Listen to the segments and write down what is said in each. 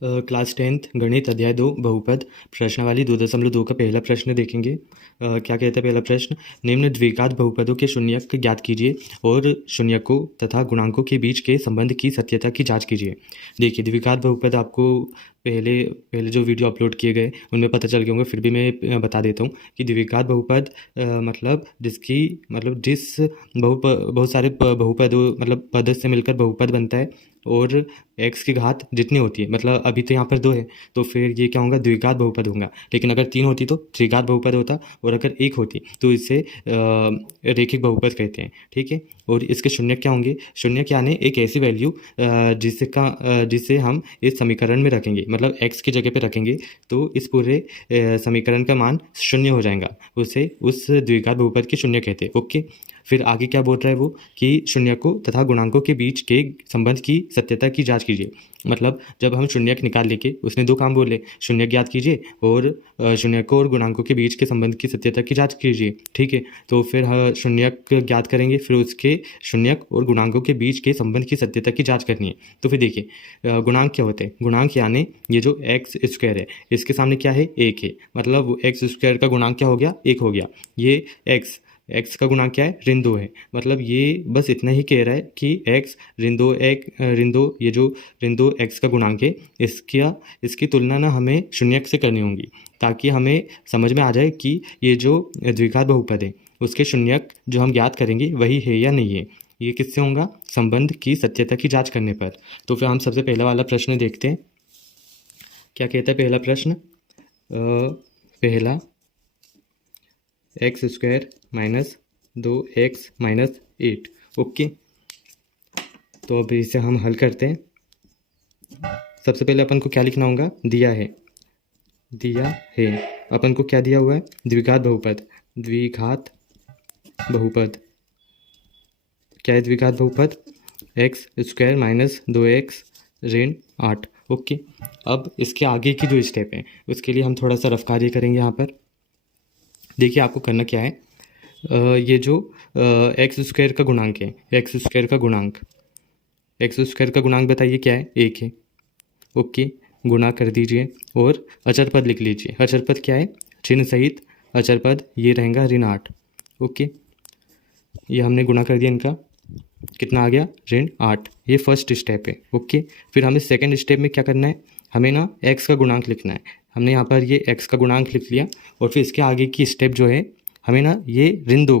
Class 10th गणित अध्याय 2 बहुपद प्रश्नावली 2.2 का पहला प्रश्न देखेंगे। क्या कहता है पहला प्रश्न? निम्न द्विघात बहुपदों के शून्यक ज्ञात कीजिए और शून्यकों तथा गुणांकों के बीच के संबंध की सत्यता की जांच कीजिए। देखिए, द्विघात बहुपद आपको पहले पहले जो वीडियो अपलोड किए गए उनमें पता चल गए होंगे, फिर भी मैं बता देता हूँ कि द्विघात बहुपद मतलब जिस बहुत सारे बहुपदों मतलब पद से मिलकर बहुपद बनता है और x की घात जितनी होती है, मतलब अभी तो यहाँ पर 2 है तो फिर ये क्या होगा, द्विघात बहुपद होगा। लेकिन अगर 3 होती तो त्रिघात बहुपद होता, और अगर 1 होती तो इसे रेखिक बहुपद कहते हैं। ठीक है, और इसके शून्य क्या होंगे? शून्य यानी एक ऐसी वैल्यू जिसे हम इस समीकरण में रखेंगे, मतलब x की जगह पे रखेंगे तो इस पूरे समीकरण का मान शून्य हो जाएगा। उसे उस द्विघात बहुपद के शून्य कहते हैं। ओके, फिर आगे क्या बोल रहा है वो कि शून्यकों तथा गुणांकों के बीच के संबंध की सत्यता की जांच कीजिए। मतलब जब हम शून्यक निकाल लेके उसने 2 काम बोले, शून्य ज्ञात कीजिए और शून्यकों और गुणांकों के बीच के संबंध की सत्यता की जांच कीजिए। ठीक है, तो फिर शून्यक ज्ञात करेंगे, फिर उसके शून्यक और गुणांकों के बीच के संबंध की सत्यता की जांच करनी है। तो फिर देखिए, गुणांक क्या होते हैं? गुणांक यानी ये जो एक्स स्क्वायर है इसके सामने क्या है? 1 है, मतलब एक्स स्क्वायर का गुणांक क्या हो गया? 1 हो गया। ये एक्स का गुणांक क्या है? ऋण 2 है। मतलब ये बस इतना ही कह रहा है कि एक्स ऋण दो ये जो ऋण 2 एक्स का गुणांक है इसकी तुलना ना हमें शून्यक से करनी होगी, ताकि हमें समझ में आ जाए कि ये जो द्विघात बहुपद है उसके शून्यक जो हम ज्ञात करेंगे वही है या नहीं है। ये किससे होगा? संबंध की सत्यता की जांच करने पर। तो फिर हम सबसे पहला वाला प्रश्न देखते हैं। क्या कहता है पहला प्रश्न? पहला x square minus 2x-8। Okay, तो अब इसे हम हल करते हैं। सबसे पहले अपन को क्या लिखना होगा? दिया है अपन को क्या दिया हुआ है? द्विघात बहुपद। क्या है द्विघात बहुपद? एक्स स्क्वायर माइनस 2x ऋण 8। ओके, अब इसके आगे की जो स्टेप है उसके लिए हम थोड़ा सा रफ कार्य करेंगे। यहाँ पर देखिए, आपको करना क्या है, ये जो एक्स स्क्वायर का गुणांक है, एक्स स्क्वायर का गुणांक बताइए क्या है? 1 है। ओके, गुणा कर दीजिए और अचर पद लिख लीजिए। अचर पद क्या है? चिन्ह सहित अचर पद ये रहेगा ऋण 8। ओके, ये हमने गुणा कर दिया, इनका कितना आ गया? ऋण 8। ये फर्स्ट स्टेप है। ओके, फिर हमें सेकंड स्टेप में क्या करना है? हमें ना एक्स का गुणांक लिखना है। हमने यहाँ पर ये एक्स का गुणांक लिख लिया, और फिर इसके आगे की स्टेप जो है, हमें ना ये ऋण 2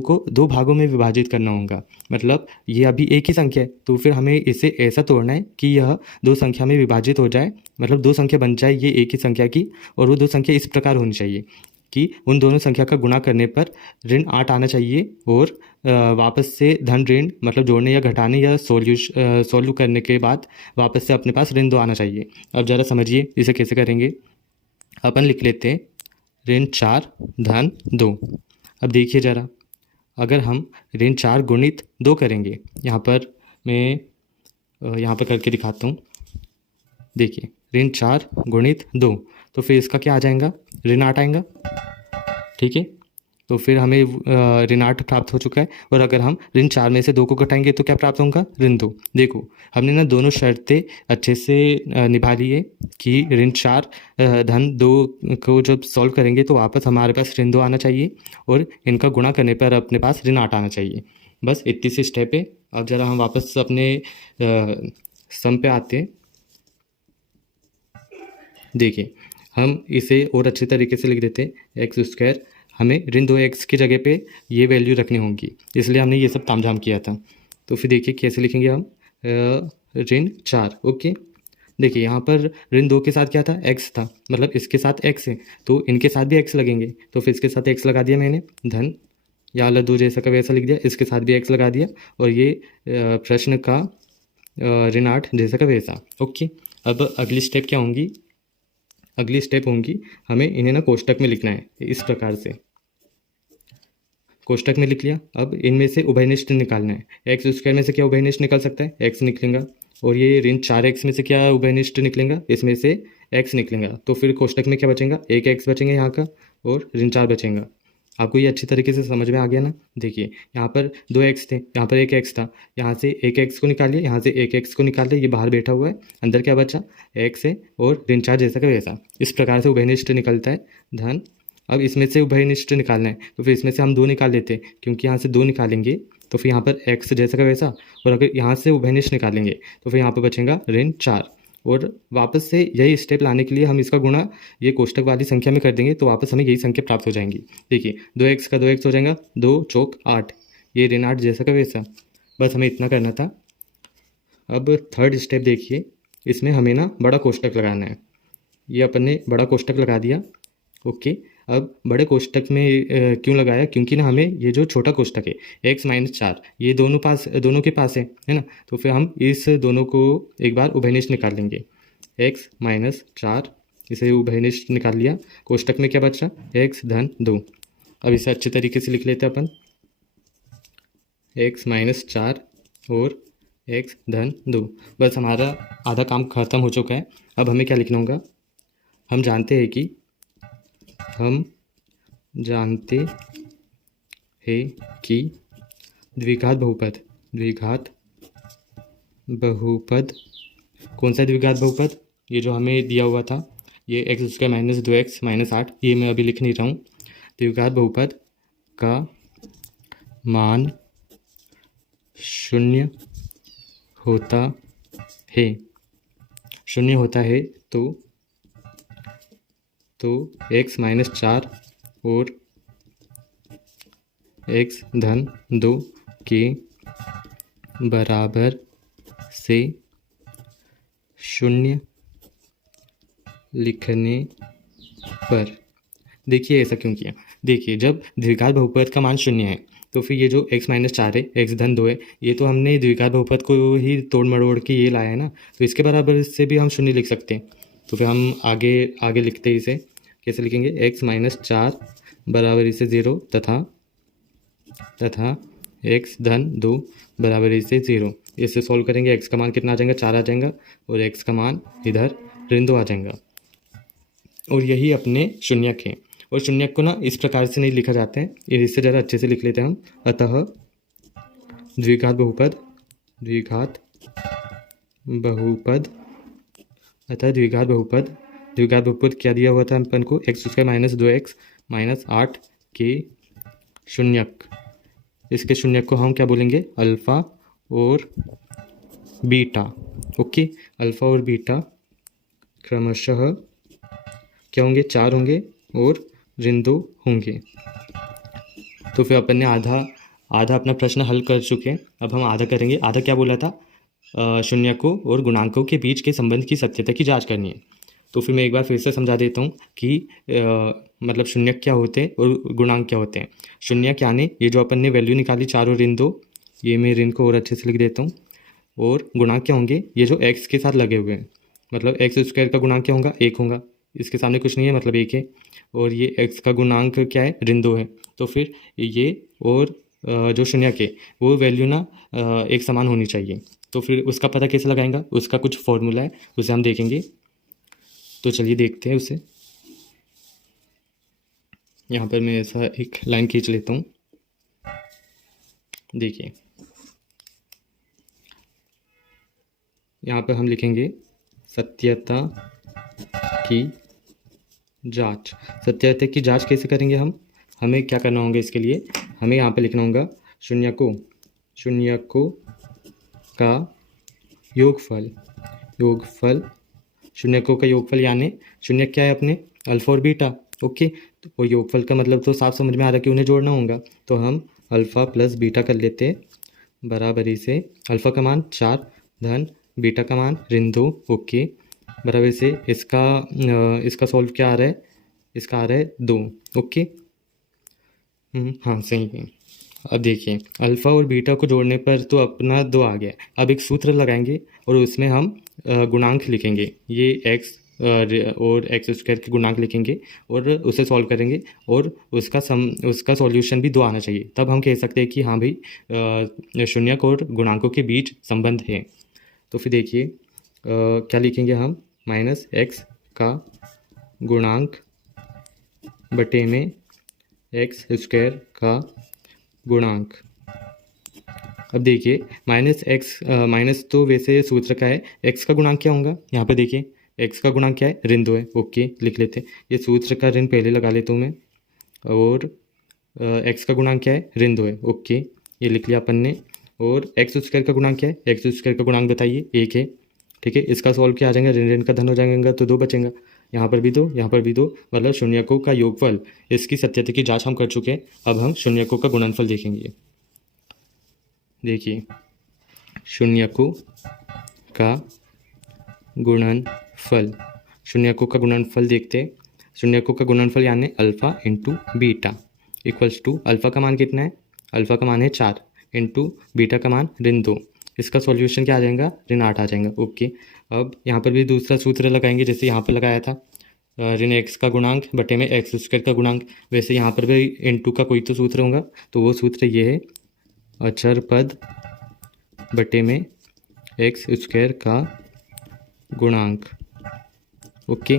को 2 भागों में विभाजित करना होगा। मतलब ये अभी एक ही संख्या है तो फिर हमें इसे ऐसा तोड़ना है कि यह 2 संख्या में विभाजित हो जाए, मतलब 2 संख्या बन जाए ये एक ही संख्या की, और वो 2 संख्या इस प्रकार होनी चाहिए कि उन दोनों संख्या का गुणा करने पर ऋण 8 आना चाहिए, और वापस से धन ऋण मतलब जोड़ने या घटाने या सोल्व करने के बाद वापस से अपने पास ऋण 2 आना चाहिए। अब ज़रा समझिए इसे कैसे करेंगे। अपन लिख लेते हैं ऋण 4 धन 2। अब देखिए ज़रा, अगर हम ऋण 4 गुणित 2 करेंगे, यहाँ पर मैं यहाँ पर करके दिखाता हूँ। देखिए, ऋण 4 गुणित 2, तो फिर इसका क्या आ जाएगा? ऋण 8 आएगा। ठीक है, तो फिर हमें ऋण 8 प्राप्त हो चुका है, और अगर हम ऋण 4 में से 2 को घटाएंगे तो क्या प्राप्त होगा? ऋण 2। देखो, हमने ना दोनों शर्तें अच्छे से निभा ली है कि ऋण 4 धन 2 को जब सॉल्व करेंगे तो वापस हमारे पास ऋण 2 आना चाहिए, और इनका गुणा करने पर अपने पास ऋण 8 आना चाहिए। बस इतनी सी स्टेप है। अब ज़रा हम वापस अपने सम पे आते हैं। देखिए, हम इसे और अच्छे तरीके से लिख देते हैं। एक्स स्क्वायर, हमें ऋण 2x की जगह पे ये वैल्यू रखनी होगी, इसलिए हमने ये सब तामझाम किया था। तो फिर देखिए कैसे लिखेंगे हम? ऋण 4। ओके, देखिए यहाँ पर ऋण 2 के साथ क्या था? x था, मतलब इसके साथ x है तो इनके साथ भी x लगेंगे, तो फिर इसके साथ x लगा दिया मैंने, धन या लड्डू जैसा का वैसा लिख दिया, इसके साथ भी x लगा दिया, और ये प्रश्न का ऋण 8 जैसा का वैसा। ओके, अब अगली स्टेप क्या होंगी? अगली स्टेप होंगी हमें इन्हें ना कोष्टक में लिखना है। इस प्रकार से कोष्टक में लिख लिया। अब इनमें से उभयनिष्ठ निकालना है। एक्स स्क्वायर में से क्या उभयनिष्ठ निकल सकता है? एक्स निकलेगा। और ये ऋण 4x में से क्या उभयनिष्ठ निकलेगा? इसमें से x निकलेगा। तो फिर कोष्टक में क्या बचेगा? एक x बचेंगे यहाँ का, और ऋण 4 बचेगा। आपको ये अच्छी तरीके से समझ में आ गया ना। देखिए यहाँ पर 2x थे, यहाँ पर एक x था, यहाँ से एक x को निकालिए, यहाँ से एक x को निकालिए, ये बाहर बैठा हुआ है, अंदर क्या बचा x है और ऋण 4 जैसा का वैसा। इस प्रकार से उभयनिष्ठ निकलता है धन। अब इसमें से उभयनिष्ठ निकालना है तो फिर इसमें से हम 2 निकाल लेते हैं, क्योंकि यहाँ से 2 निकालेंगे तो फिर यहाँ पर x जैसा का वैसा, और अगर यहाँ से उभयनिष्ठ निकालेंगे तो फिर यहाँ पर बचेगा ऋण 4। और वापस से यही स्टेप लाने के लिए हम इसका गुणा ये कोष्टक वाली संख्या में कर देंगे तो वापस हमें यही संख्या प्राप्त हो जाएंगी। देखिए 2x का 2x हो जाएगा, 2 चौक 8, ये ऋण 8 जैसा का वैसा। बस हमें इतना करना था। अब थर्ड स्टेप देखिए, इसमें हमें ना बड़ा कोष्टक लगाना है। ये अपन ने बड़ा कोष्टक लगा दिया। ओके, अब बड़े कोष्टक में क्यों लगाया, क्योंकि ना हमें ये जो छोटा कोष्टक है x-4 ये दोनों के पास है ना, तो फिर हम इस दोनों को एक बार उभयनिष्ठ निकाल लेंगे। x-4 इसे उभयनिष्ठ निकाल लिया, कोष्टक में क्या बचा x-2। अब इसे अच्छे तरीके से लिख लेते हैं अपन, x-4 और x-2। बस हमारा आधा काम खत्म हो चुका है। अब हमें क्या लिखना होगा, हम जानते हैं कि द्विघात बहुपद कौन सा द्विघात बहुपद, ये जो हमें दिया हुआ था ये x² - 2x - 8, ये मैं अभी लिख नहीं रहा हूँ। द्विघात बहुपद का मान 0 होता है तो x-4 और x-2 के बराबर से 0 लिखने पर। देखिए ऐसा क्यों किया, देखिए जब द्विघात बहुपद का मान 0 है तो फिर ये जो x-4 है, x-2 है, ये तो हमने द्विघात बहुपद को ही तोड़ मरोड़ के ये लाया है ना, तो इसके बराबर से भी हम 0 लिख सकते हैं। तो फिर हम आगे लिखते हैं, इसे कैसे लिखेंगे, x-4 बराबर इसे 0 तथा x-2 बराबर इसे 0। इससे सॉल्व करेंगे, x का मान कितना आ जाएगा, 4 आ जाएगा, और x का मान इधर ऋण 2 आ जाएगा। और यही अपने शून्यक है। और शून्यक को ना इस प्रकार से नहीं लिखा जाता है, इससे ज़रा अच्छे से लिख लेते हैं हम। अतः द्विघात बहुपद क्या दिया हुआ था अपन को, x² - 2x - 8 के शून्यक। इसके शून्यक को हम क्या बोलेंगे, अल्फ़ा और बीटा। ओके, अल्फ़ा और बीटा क्रमशः क्या होंगे, 4 होंगे और ऋण 2 होंगे। तो फिर अपन ने आधा अपना प्रश्न हल कर चुके हैं। अब हम आधा करेंगे। आधा क्या बोला था, शून्यकों और गुणांकों के बीच के संबंध की सत्यता की जांच करनी है। तो फिर मैं एक बार फिर से समझा देता हूँ कि मतलब शून्यक क्या होते हैं और गुणांक क्या होते हैं। शून्यक यानी ये जो अपन ने वैल्यू निकाली 4 और ऋण 2, ये मैं ऋण को और अच्छे से लिख देता हूँ। और गुणांक क्या होंगे, ये जो x के साथ लगे हुए हैं, मतलब x² का गुणांक क्या होगा, 1 होगा, इसके सामने कुछ नहीं है मतलब 1 है। और ये x का गुणांक क्या है, ऋण 2 है। तो फिर ये और जो शून्यक है वो वैल्यू ना एक समान होनी चाहिए। तो फिर उसका पता कैसे लगाएंगा, उसका कुछ फॉर्मूला है, उसे हम देखेंगे। तो चलिए देखते हैं उसे। यहाँ पर मैं ऐसा एक लाइन खींच लेता हूँ। देखिए यहाँ पर हम लिखेंगे सत्यता की जांच। सत्यता की जांच कैसे करेंगे हम, हमें क्या करना होगा, इसके लिए हमें यहाँ पे लिखना होगा शून्यकों का योगफल। शून्यकों का योगफल यानी शून्य क्या है अपने, अल्फ़ा और बीटा। ओके, तो वो योगफल का मतलब तो साफ समझ में आ रहा है कि उन्हें जोड़ना होगा। तो हम अल्फ़ा प्लस बीटा कर लेते हैं, बराबरी से अल्फ़ा का मान 4 धन बीटा का मान ऋण 2। ओके, बराबर से इसका सॉल्व क्या आ रहा है, इसका आ रहा है 2। ओके, हाँ सही है। अब देखिए अल्फ़ा और बीटा को जोड़ने पर तो अपना 2 आ गया। अब एक सूत्र लगाएंगे और उसमें हम गुणांक लिखेंगे, ये x और x² के गुणांक लिखेंगे और उसे सॉल्व करेंगे और उसका सॉल्यूशन भी 2 आना चाहिए। तब हम कह सकते हैं कि हाँ भाई शून्यक और गुणांकों के बीच संबंध है। तो फिर देखिए क्या लिखेंगे हम, -x का गुणांक बटे में एक्स स्क्वायर का गुणांक। अब देखिए माइनस तो वैसे सूत्र का है, एक्स का गुणांक क्या होगा, यहाँ पर देखिए एक्स का गुणांक क्या है, ऋण 2 है। ओके, लिख लेते हैं, ये सूत्र का ऋण पहले लगा लेता हूँ मैं। और एक्स का गुणांक क्या है, ऋण 2 है। ओके, ये लिख लिया अपन ने। और एक्स स्क्वायर का गुणांक क्या है, एक्स स्क्वायर का गुणांक बताइए, 1 है। ठीक है, इसका सॉल्व क्या आ जाएगा, ऋण ऋण का धन हो जाएगा तो 2 बचेगा, यहाँ पर भी 2, यहाँ पर भी 2, मतलब शून्यकों का योगफल। इसकी सत्यता की जांच हम कर चुके हैं। अब हम शून्यकों का गुणनफल देखेंगे। देखिए, शून्यकों का गुणनफल, शून्यकों का गुणनफल देखते हैं। शून्यकों का गुणनफल यानी alpha into beta equals to, alpha का मान कितना है, अल्फ़ा का मान है 4 इंटू बीटा का मान ऋण 2। इसका सॉल्यूशन क्या आ जाएगा, ऋण 8 आ जाएगा। ओके, अब यहाँ पर भी दूसरा सूत्र लगाएंगे जैसे यहाँ पर लगाया था, ऋण एक्स का गुणांक बटे में एक्स स्क्वायर का गुणांक। वैसे यहाँ पर भी इंटू का कोई तो सूत्र होगा, तो वो सूत्र ये है, अचर पद बटे में एक्स स्क्वायर का गुणांक। ओके,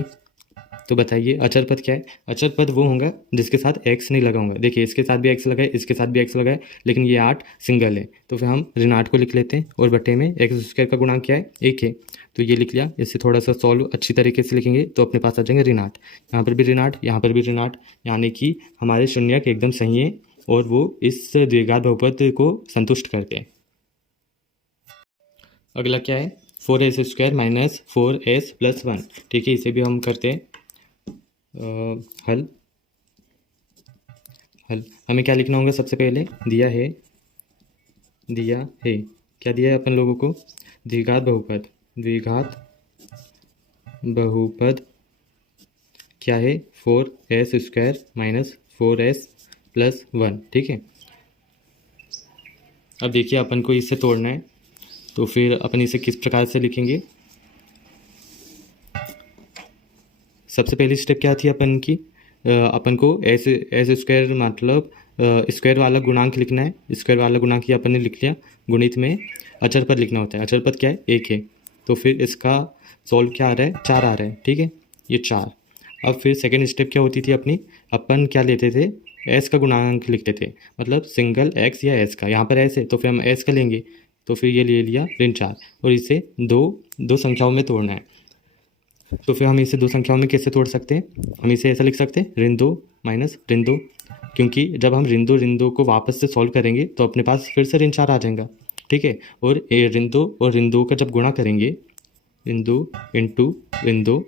तो बताइए अचर पद क्या है, अचर पद वो होगा जिसके साथ एक्स नहीं लगा होगा। देखिए, इसके साथ भी एक्स लगा है, इसके साथ भी एक्स लगा है, लेकिन ये 8 सिंगल है, तो फिर हम ऋण 8 को लिख लेते हैं। और बटे में एक्स स्क्वायर का गुणांक क्या है, 1 है, तो ये लिख लिया। इससे थोड़ा सा सॉल्व अच्छी तरीके से लिखेंगे तो अपने पास आ जाएंगे ऋण 8। यहाँ पर भी ऋण 8, यहाँ पर भी ऋण 8, यानी कि हमारे शून्यक एकदम सही है और वो इस द्विघात बहुपद को संतुष्ट करते हैं। अगला क्या है, 4s square minus 4s plus 1। ठीक है, इसे भी हम करते हैं हल। हमें क्या लिखना होगा, सबसे पहले दिया है क्या दिया है अपन लोगों को, द्विघात बहुपद क्या है, 4s square minus 4s plus 1। ठीक है, अब देखिए अपन को इसे तोड़ना है, तो फिर अपन इसे किस प्रकार से लिखेंगे। सबसे पहली स्टेप क्या थी अपन की, अपन को एस स्क्वायर मतलब स्क्वायर वाला गुणांक लिखना है। स्क्वायर वाला गुणांक ही अपन ने लिख लिया, गुणित में अचर पद लिखना होता है। अचर पद क्या है, 1 है, तो फिर इसका सॉल्व क्या आ रहा है, 4 आ रहा है। ठीक है, ये 4। अब फिर सेकेंड स्टेप क्या होती थी अपनी, अपन क्या लेते थे, एस का गुणांक लिखते थे, मतलब सिंगल एक्स या एस का। यहाँ पर एस है तो फिर हम एस का लेंगे, तो फिर ये ले लिया ऋण 4, और इसे दो संख्याओं में तोड़ना है। तो फिर हम इसे 2 संख्याओं में कैसे तोड़ सकते हैं, हम इसे ऐसा लिख सकते हैं, ऋण 2 माइनस ऋण 2, क्योंकि जब हम ऋण 2 को वापस से सॉल्व करेंगे तो अपने पास फिर से ऋण 4 आ जाएगा। ठीक है, और ऋण 2 और ऋण 2 का जब गुणा करेंगे, ऋण 2 इंटू ऋण 2,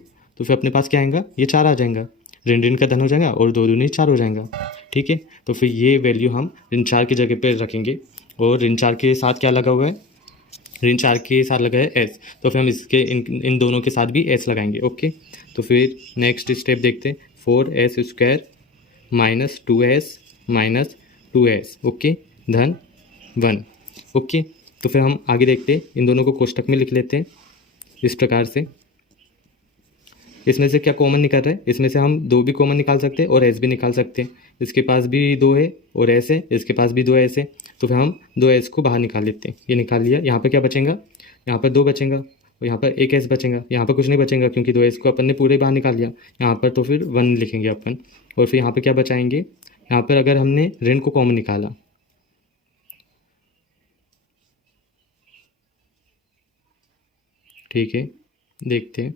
तो फिर अपने पास क्या आएगा, ये 4 आ जाएगा। ऋण ऋण का धन हो जाएगा और 2 दूनी 4 हो जाएगा। ठीक है, तो फिर ये वैल्यू हम ऋण 4 की जगह पर रखेंगे, और ऋण 4 के साथ क्या लगा हुआ है, ऋण 4 के साथ लगा है एस, तो फिर हम इसके इन दोनों के साथ भी एस लगाएंगे। ओके, तो फिर नेक्स्ट स्टेप देखते हैं, 4s square minus 2s। Okay, धन 1। ओके, तो फिर हम आगे देखते हैं, इन दोनों को कोष्टक में लिख लेते हैं इस प्रकार से। इसमें से क्या कॉमन निकल रहा है, इसमें से हम 2 भी कॉमन निकाल सकते हैं और एस भी निकाल सकते हैं। इसके पास भी 2 है और एस है, इसके पास भी 2 एस है, तो फिर हम 2 एस को बाहर निकाल लेते हैं। ये निकाल लिया, यहाँ पर क्या बचेगा, यहाँ पर 2 बचेगा, और यहाँ पर 1 एस बचेगा। यहाँ पर कुछ नहीं बचेगा क्योंकि 2 एस को अपन ने पूरे बाहर निकाल लिया। यहाँ पर तो फिर 1 लिखेंगे अपन, और फिर यहाँ पर क्या बचाएंगे, यहाँ पर अगर हमने ऋण को कॉमन निकाला, ठीक है, देखते हैं।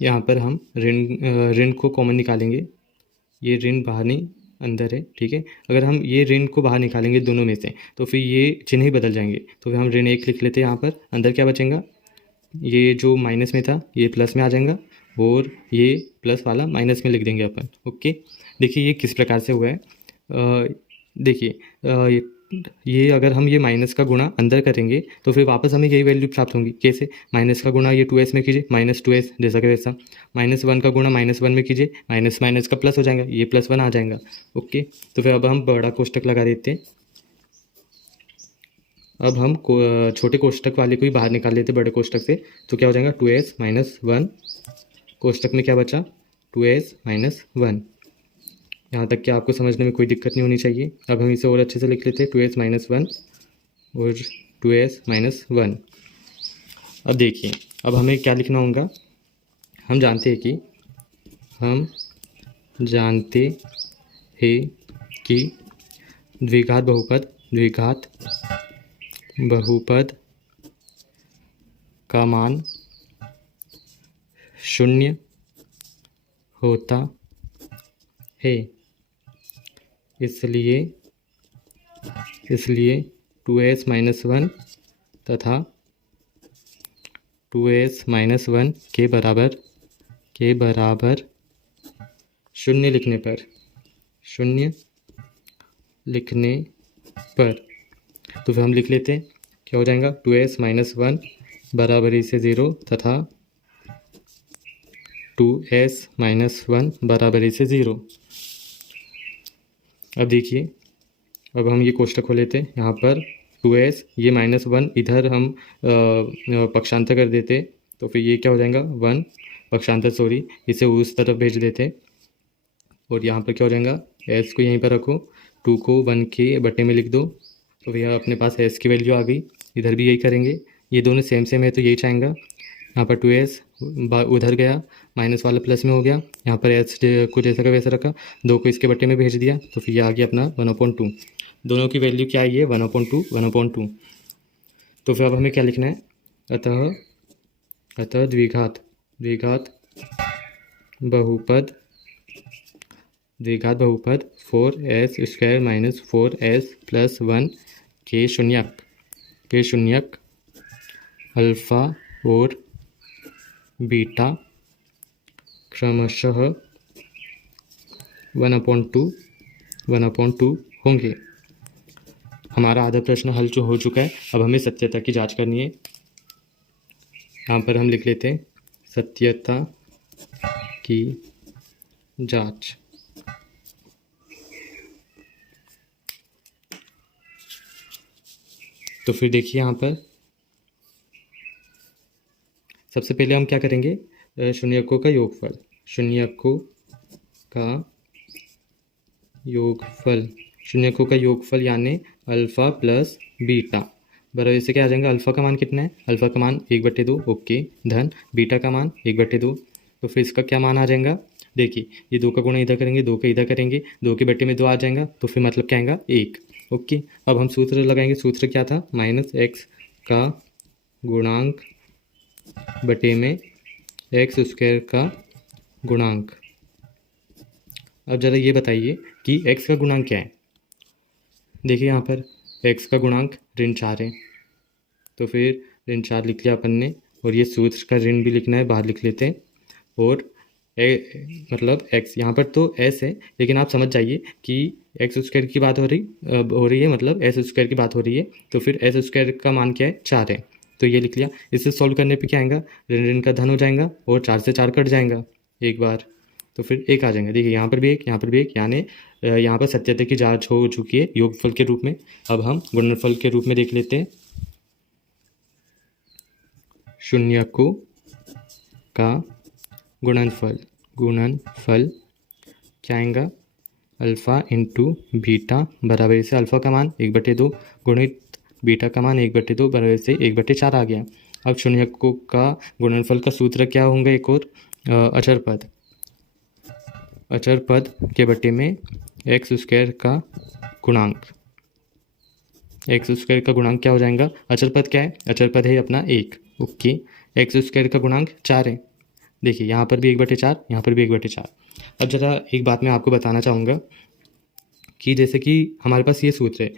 यहाँ पर हम ऋण को कॉमन निकालेंगे, ये ऋण बाहर नहीं अंदर है। ठीक है, अगर हम ये ऋण को बाहर निकालेंगे दोनों में से, तो फिर ये चिन्ह ही बदल जाएंगे। तो फिर हम ऋण 1 लिख लेते हैं, यहाँ पर अंदर क्या बचेगा, ये जो माइनस में था ये प्लस में आ जाएगा, और ये प्लस वाला माइनस में लिख देंगे अपन। ओके, देखिए ये किस प्रकार से हुआ है, देखिए ये अगर हम ये माइनस का गुणा अंदर करेंगे तो फिर वापस हमें यही वैल्यू प्राप्त होंगी। कैसे, माइनस का गुणा ये 2s में कीजिए, माइनस 2s जैसा कि वैसा, -1 का गुणा -1 में कीजिए, माइनस माइनस का प्लस हो जाएगा, ये +1 आ जाएगा। ओके, तो फिर अब हम बड़ा कोष्टक लगा देते हैं। अब हम छोटे कोष्टक वाले को ही बाहर निकाल लेते बड़े कोष्टक से, तो क्या हो जाएगा, 2s - 1, कोष्टक में क्या बचा, 2s - 1। यहाँ तक कि आपको समझने में कोई दिक्कत नहीं होनी चाहिए। अब हम इसे और अच्छे से लिख लेते हैं, 2s - 1 और 2s - 1। अब देखिए, अब हमें क्या लिखना होगा, हम जानते हैं कि द्विघात बहुपद का मान शून्य होता है, इसलिए 2s-1 तथा 2s-1 के बराबर शून्य लिखने पर तो फिर हम लिख लेते हैं, क्या हो जाएगा 2s-1 बराबरी से 0 तथा 2s-1 बराबरी से 0। अब देखिए, अब हम ये कोष्ठक खोल लेते हैं। यहाँ पर 2s, ये -1 इधर हम पक्षांतर कर देते, तो फिर ये क्या हो जाएगा 1 पक्षांतर इसे उस तरफ भेज देते, और यहाँ पर क्या हो जाएगा s को यहीं पर रखो, 2 को 1 के बटे में लिख दो, तो भैया अपने पास s की वैल्यू आ गई। इधर भी यही करेंगे, ये दोनों सेम है तो यही चाहेंगे। यहाँ पर 2s उधर गया, माइनस वाला प्लस में हो गया, यहाँ पर s को जैसा का वैसा रखा, 2 को इसके बटे में भेज दिया, तो फिर ये आ गया अपना 1/2। दोनों की वैल्यू क्या आई है 1/2। तो फिर अब हमें क्या लिखना है, अतः द्विघात बहुपद 4s² - 4s + 1 के शून्यक अल्फ़ा और बीटा क्रमशः 1/2 होंगे। हमारा आधा प्रश्न हल जो हो चुका है। अब हमें सत्यता की जांच करनी है। यहाँ पर हम लिख लेते हैं सत्यता की जांच। तो फिर देखिए, यहाँ पर सबसे पहले हम क्या करेंगे, शून्यकों का योगफल यानी अल्फ़ा प्लस बीटा बराबर इससे क्या आ जाएगा, अल्फ़ा का मान कितना है, अल्फ़ा का मान 1/2 ओके, धन बीटा का मान 1/2। तो फिर इसका क्या मान आ जाएगा, देखिए ये 2 का गुणा इधर करेंगे, 2 का इधर करेंगे, 2 के बटे में 2 आ जाएगा, तो फिर मतलब क्या आएगा 1 ओके। अब हम सूत्र लगाएंगे, सूत्र क्या था, -x का गुणांक बटे में x² का गुणांक। अब ज़रा ये बताइए कि x का गुणांक क्या है। देखिए यहाँ पर x का गुणांक ऋण 4 है, तो फिर ऋण 4 लिख लिया अपन ने, और ये सूत्र का ऋण भी लिखना है, बाहर लिख लेते हैं। और मतलब x यहाँ पर तो s है, लेकिन आप समझ जाइए कि x² की बात हो रही है, मतलब s² की बात हो रही है, तो फिर s² का मान क्या है 4 है, तो ये लिख लिया। इसे सॉल्व करने पे क्या आएगा, ऋण का धन हो जाएगा और 4 से 4 कट जाएगा एक बार, तो फिर 1 आ जाएगा। देखिए यहाँ पर भी 1, यहाँ पर भी 1, यानी यहाँ पर सत्यता की जांच हो चुकी है योगफल के रूप में। अब हम गुणनफल के रूप में देख लेते हैं। शून्यकों का गुणनफल क्या आएगा, अल्फ़ा इंटू बीटा बराबर से अल्फ़ा का मान 1/2 गुणित बीटा का मान 1/2 बराबर से 1/4 आ गया। अब शून्यकों का गुणनफल का सूत्र क्या होंगे, एक और अचर पद के बटे में x² का गुणांक। x² का गुणांक क्या हो जाएगा, अचर पद क्या है, अचर पद है अपना 1 ओके। x² का गुणांक 4 है, देखिए यहाँ पर भी 1/4, यहाँ पर भी 1/4। अब ज़रा एक बात मैं आपको बताना चाहूँगा कि जैसे कि हमारे पास ये सूत्र है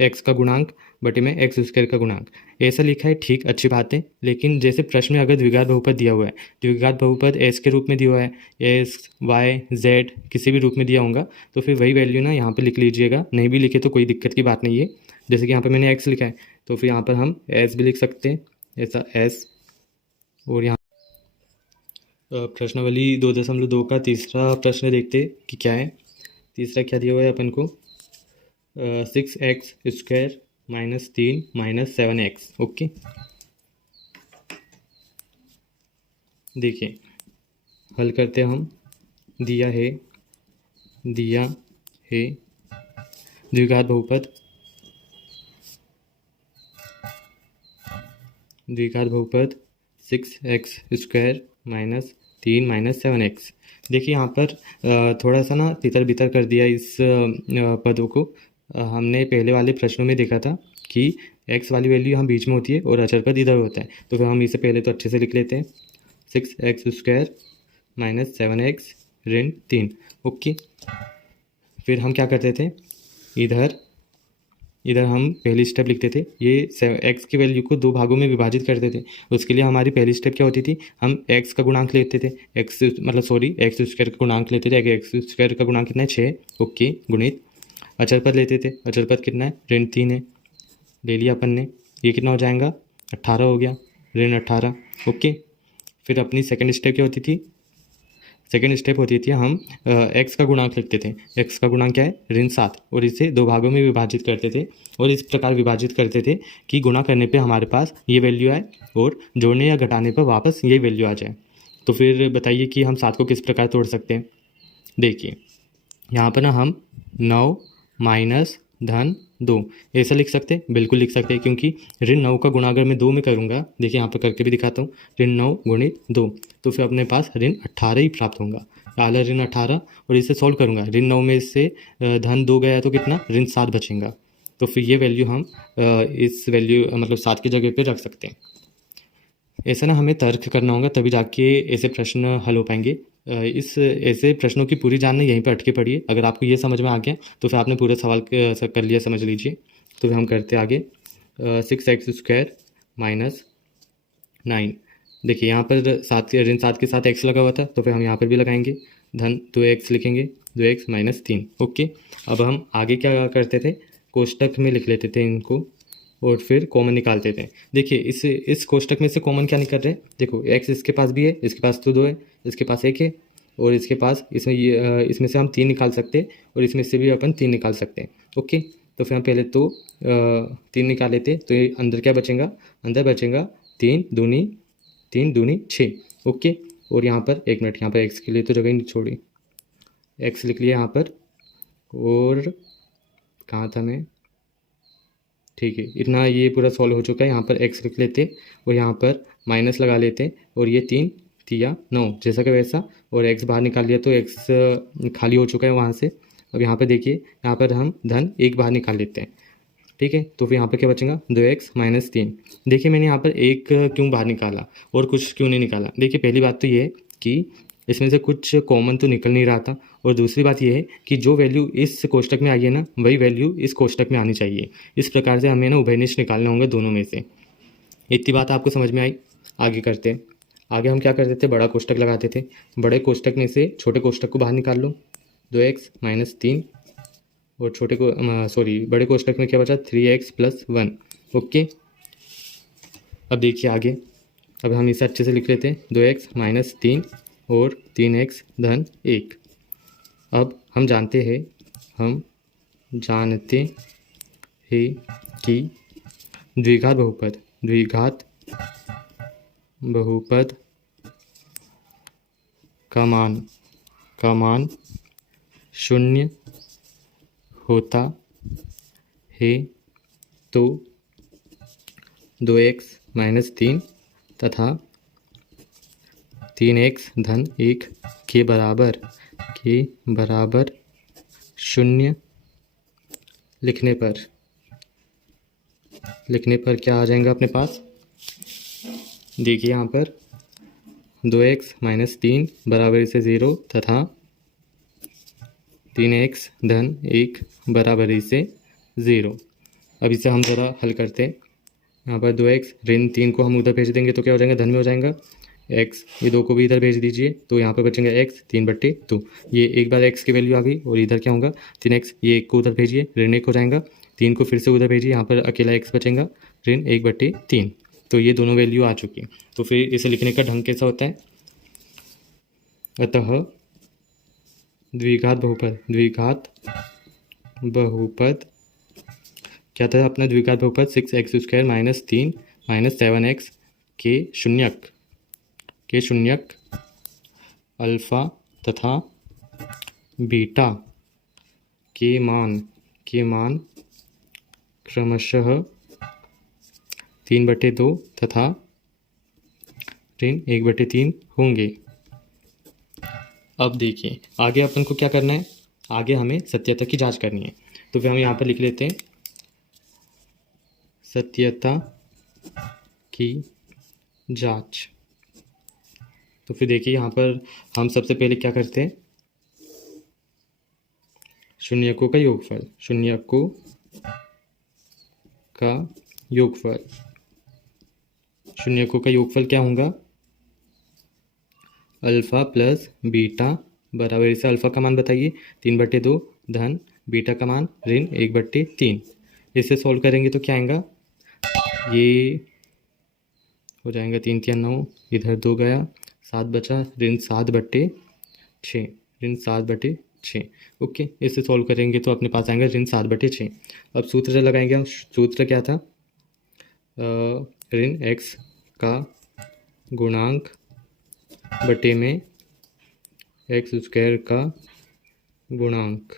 -x का गुणांक बटे में x² का गुणांक, ऐसा लिखा है, ठीक अच्छी बात है। लेकिन जैसे प्रश्न में अगर द्विघात बहुपद दिया हुआ है, द्विघात बहुपद s के रूप में दिया हुआ है, s y z किसी भी रूप में दिया होगा, तो फिर वही वैल्यू ना यहाँ पे लिख लीजिएगा, नहीं भी लिखे तो कोई दिक्कत की बात नहीं है। जैसे कि यहाँ पर मैंने x लिखा है, तो फिर यहाँ पर हम s भी लिख सकते हैं, ऐसा s। और यहाँ प्रश्नावली 2.2 का तीसरा प्रश्न देखते कि क्या है। तीसरा क्या दिया हुआ है अपन को, 6x² - 3 - 7x ओके। देखिए हल करते हम, दिया है द्विघात बहुपद 6x² - 3 माइनस 7x। देखिए यहाँ पर थोड़ा सा ना तितर बितर कर दिया इस पदों को। हमने पहले वाले प्रश्नों में देखा था कि x वाली वैल्यू यहाँ बीच में होती है और अचर पद इधर होता है, तो फिर हम इसे पहले तो अच्छे से लिख लेते हैं। 6x² माइनस 7x ऋण 3। ओके, फिर हम क्या करते थे, इधर हम पहली स्टेप लिखते थे, ये x की वैल्यू को दो भागों में विभाजित करते थे। उसके लिए हमारी पहली स्टेप क्या होती थी, हम x का गुणांक लेते थे, x² का गुणांक लेते थे। x² का गुणांक कितना है, 6। ओके, गुणित अचर पद लेते थे, अचर पद कितना है, ऋण 3 है, ले लिया अपन ने। ये कितना हो जाएगा, 18 हो गया, ऋण 18। ओके, फिर अपनी सेकेंड स्टेप क्या होती थी, सेकेंड स्टेप होती थी हम x का गुणांक लिखते थे। x का गुणांक क्या है, ऋण 7, और इसे दो भागों में विभाजित करते थे और इस प्रकार विभाजित करते थे कि गुणा करने पे हमारे पास ये वैल्यू आए और जोड़ने या घटाने पर वापस ये वैल्यू आ जाए। तो फिर बताइए कि हम 7 को किस प्रकार तोड़ सकते हैं। देखिए यहाँ पर ना हम 9 माइनस धन 2 ऐसा लिख सकते हैं, बिल्कुल लिख सकते हैं, क्योंकि ऋण 9 का गुणा अगर मैं 2 में करूँगा, देखिए यहाँ पर करके भी दिखाता हूँ, ऋण 9 गुणित 2, तो फिर अपने पास ऋण 18 ही प्राप्त होगा, आला ऋण 18। और इसे सॉल्व करूँगा, ऋण 9 में से धन 2 गया तो कितना, ऋण 7 बचेगा। तो फिर ये वैल्यू हम इस वैल्यू मतलब 7 की जगह पर रख सकते हैं। ऐसा ना हमें तर्क करना होगा, तभी जाके ऐसे प्रश्न हल हो पाएंगे। इस ऐसे प्रश्नों की पूरी जानना यहीं पर अटके पड़ी है। अगर आपको ये समझ में आ गया तो फिर आपने पूरा सवाल कर लिया, समझ लीजिए। तो फिर हम करते आगे। 6x² minus 9। देखिए यहाँ पर ऋण 7 के साथ x लगा हुआ था, तो फिर हम यहाँ पर भी लगाएंगे, धन 2x लिखेंगे, 2x माइनस 3। ओके, अब हम आगे क्या करते थे, कोष्टक में लिख लेते थे इनको और फिर कॉमन निकालते थे। देखिए इस कोष्टक में से कॉमन क्या निकल रहे हैं, देखो x इसके पास भी है, इसके पास तो 2 है, इसके पास 1 है, और इसके पास इसमें से हम 3 निकाल सकते हैं और इसमें से भी अपन 3 निकाल सकते हैं। ओके, तो फिर हम पहले तो 3 निकाल लेते, तो ये अंदर क्या बचेगा, अंदर बचेगा 3 दूनी 6। ओके, और यहाँ पर 1 मिनट, यहाँ पर x के लिए तो जगह ही नहीं छोड़ी, x लिख लिया यहाँ पर, और कहाँ था मैं, ठीक है, इतना ये पूरा सॉल्व हो चुका है। यहाँ पर x लिख लेते और यहाँ पर माइनस लगा लेते, और ये 3 3 9 जैसा कि वैसा, और x बाहर निकाल लिया तो x खाली हो चुका है वहाँ से। अब यहाँ पर देखिए, यहाँ पर हम धन 1 बाहर निकाल लेते हैं, ठीक है, तो फिर यहाँ पर क्या बचेगा, 2x माइनस 3। देखिए मैंने यहाँ पर 1 क्यों बाहर निकाला और कुछ क्यों नहीं निकाला। देखिए पहली बात तो ये है कि इसमें से कुछ कॉमन तो निकल नहीं रहा था, और दूसरी बात यह है कि जो वैल्यू इस कोष्टक में आई है ना, वही वैल्यू इस कोष्टक में आनी चाहिए। इस प्रकार से हमें ना उभयनिष्ठ निकालना होंगे दोनों में से। इतनी बात आपको समझ में आई। आगे करते हैं। आगे हम क्या करते थे, बड़ा कोष्टक लगाते थे, बड़े कोष्टक में से छोटे कोष्टक को बाहर निकाल लो, 2x माइनस 3, और बड़े कोष्टक में क्या बचा, 3x प्लस 1। ओके, अब देखिए आगे, अब हम इसे अच्छे से लिख लेते हैं, 2x माइनस 3 और 3x धन 1। अब हम जानते हैं कि द्विघात बहुपद का मान शून्य होता है, तो 2x माइनस 3 तथा 3x धन 1 के बराबर शून्य लिखने पर क्या आ जाएगा अपने पास। देखिए यहाँ पर 2x माइनस 3 बराबर से 0 तथा 3x धन 1 बराबर से 0। अब इसे हम ज़रा हल करते हैं। यहाँ पर 2x ऋण 3 को हम उधर भेज देंगे तो क्या हो जाएगा, धन में हो जाएगा, x ये 2 को भी इधर भेज दीजिए, तो यहाँ पर बचेंगे x 3/2। ये एक बार x की वैल्यू आ गई, और इधर क्या होगा, 3x, ये 1 को उधर भेजिए, ऋण 1 हो जाएगा, 3 को फिर से उधर भेजिए, यहाँ पर अकेला x बचेगा, ऋण 1/3। तो ये दोनों वैल्यू आ चुकी। तो फिर इसे लिखने का ढंग कैसा होता है, अतः द्विघात बहुपद क्या था अपना, द्विघात बहुपद 6x² माइनस 3 माइनस 7x के शून्यक अल्फा तथा बीटा के मान क्रमशः 3/2 तथा ऋण 1/3 होंगे। अब देखिए आगे अपन को क्या करना है, आगे हमें सत्यता की जांच करनी है। तो फिर हम यहाँ पर लिख लेते हैं सत्यता की जांच। तो फिर देखिए यहाँ पर हम सबसे पहले क्या करते हैं, शून्यकों का योगफल, शून्यकों का योगफल, शून्यकों का योगफल क्या होगा, अल्फ़ा प्लस बीटा बराबर, इसे अल्फ़ा का मान बताइए 3/2 धन बीटा का मान ऋण 1/3। इसे सॉल्व करेंगे तो क्या आएगा, ये हो जाएगा 3 3 9, इधर 2 गया, 7 बचा, ऋण 7/6, ऋण 7/6। ओके, इसे सॉल्व करेंगे तो अपने पास आएगा ऋण 7/6। अब सूत्र लगाएंगे हम, सूत्र क्या था, ऋण x का गुणांक बटे में एक्स स्क्वायर का गुणांक।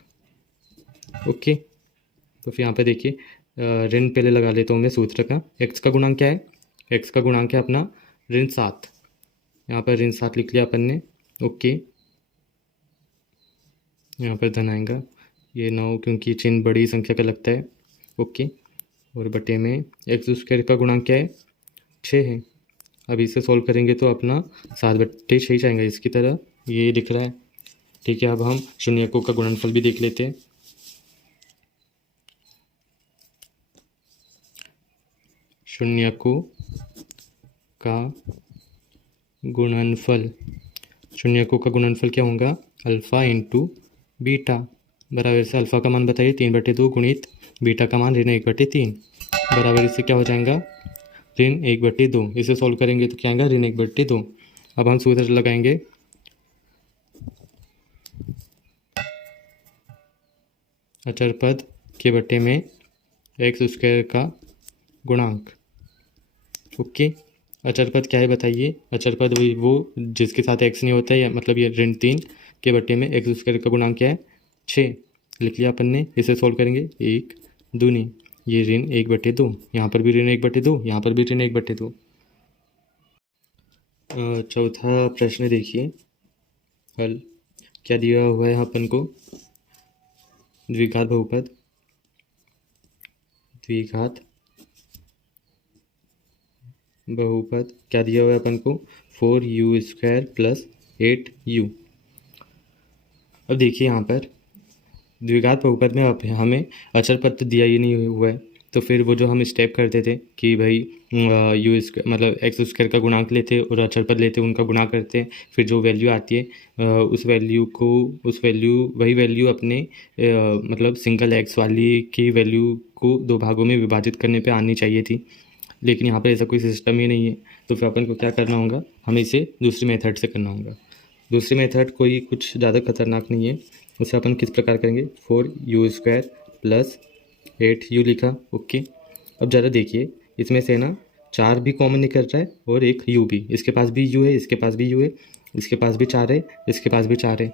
ओके, तो फिर यहाँ पे देखिए ऋण पहले लगा लेता हूँ मैं सूत्र का। x का गुणांक क्या है, x का गुणांक है अपना ऋण 7, यहाँ पर ऋण 7 लिख लिया अपन ने। ओके, यहाँ पर धन आएगा, ये 9 क्योंकि चिन्ह बड़ी संख्या का लगता है। ओके, और बटे में एक्स स्क्वायर का गुणांक क्या है, 6 है। अब इसे सॉल्व करेंगे तो अपना 7/6 ही आएगा, इसकी तरह ये दिख रहा है। ठीक है, अब हम शून्यकों का गुणनफल भी देख लेते हैं। शून्यकों का गुणनफल, शून्यकों का गुणनफल क्या होगा, अल्फ़ा इंटू बीटा बराबर से अल्फ़ा का मान बताइए 3/2 गुणित बीटा का मान ऋण 1/3 बराबर, इससे क्या हो जाएगा ऋण 1/2। इसे सॉल्व करेंगे तो क्या आएगा ऋण 1/2। अब हम सूत्र लगाएंगे, अचर पद के बटे में एक्स स्क्वायर का गुणांक। ओके, अचर पद क्या है बताइए, अचर पद वही वो जिसके साथ एक्स नहीं होता है, या मतलब ये ऋण 3 के बटे में एक्स स्क्वायर का गुणांक क्या है, 6 लिख लिया अपन ने। इसे सॉल्व करेंगे, 1 दूनी ये ऋण 1/2, यहाँ पर भी ऋण 1/2, यहाँ पर भी ऋण 1/2। चौथा प्रश्न देखिए, हल क्या दिया हुआ है अपन को, द्विघात बहुपद, द्विघात बहुपद क्या दिया हुआ है अपन को, 4u² + 8u। अब देखिए यहाँ पर द्विघात बहुपद में अब हमें अचर पद तो दिया ही नहीं हुआ है, तो फिर वो जो हम स्टेप करते थे कि भाई यू मतलब एक्स स्क्वायर का गुणांक लेते और अचर पद लेते, उनका गुणा करते, फिर जो वैल्यू आती है उस वैल्यू वही वैल्यू अपने मतलब सिंगल एक्स वाली की वैल्यू को 2 भागों में विभाजित करने पे आनी चाहिए थी, लेकिन यहाँ पर ऐसा कोई सिस्टम ही नहीं है। तो फिर अपन को क्या करना होगा, हमें इसे दूसरी मेथड से करना होगा। दूसरी मेथड कोई कुछ ज़्यादा खतरनाक नहीं है, उसे अपन किस प्रकार करेंगे, 4u² + 8u लिखा। ओके, अब ज़रा देखिए इसमें से ना 4 भी कॉमन निकल रहा है और एक u भी, इसके पास भी u है, इसके पास भी u है, इसके पास भी 4 है, इसके पास भी 4 है।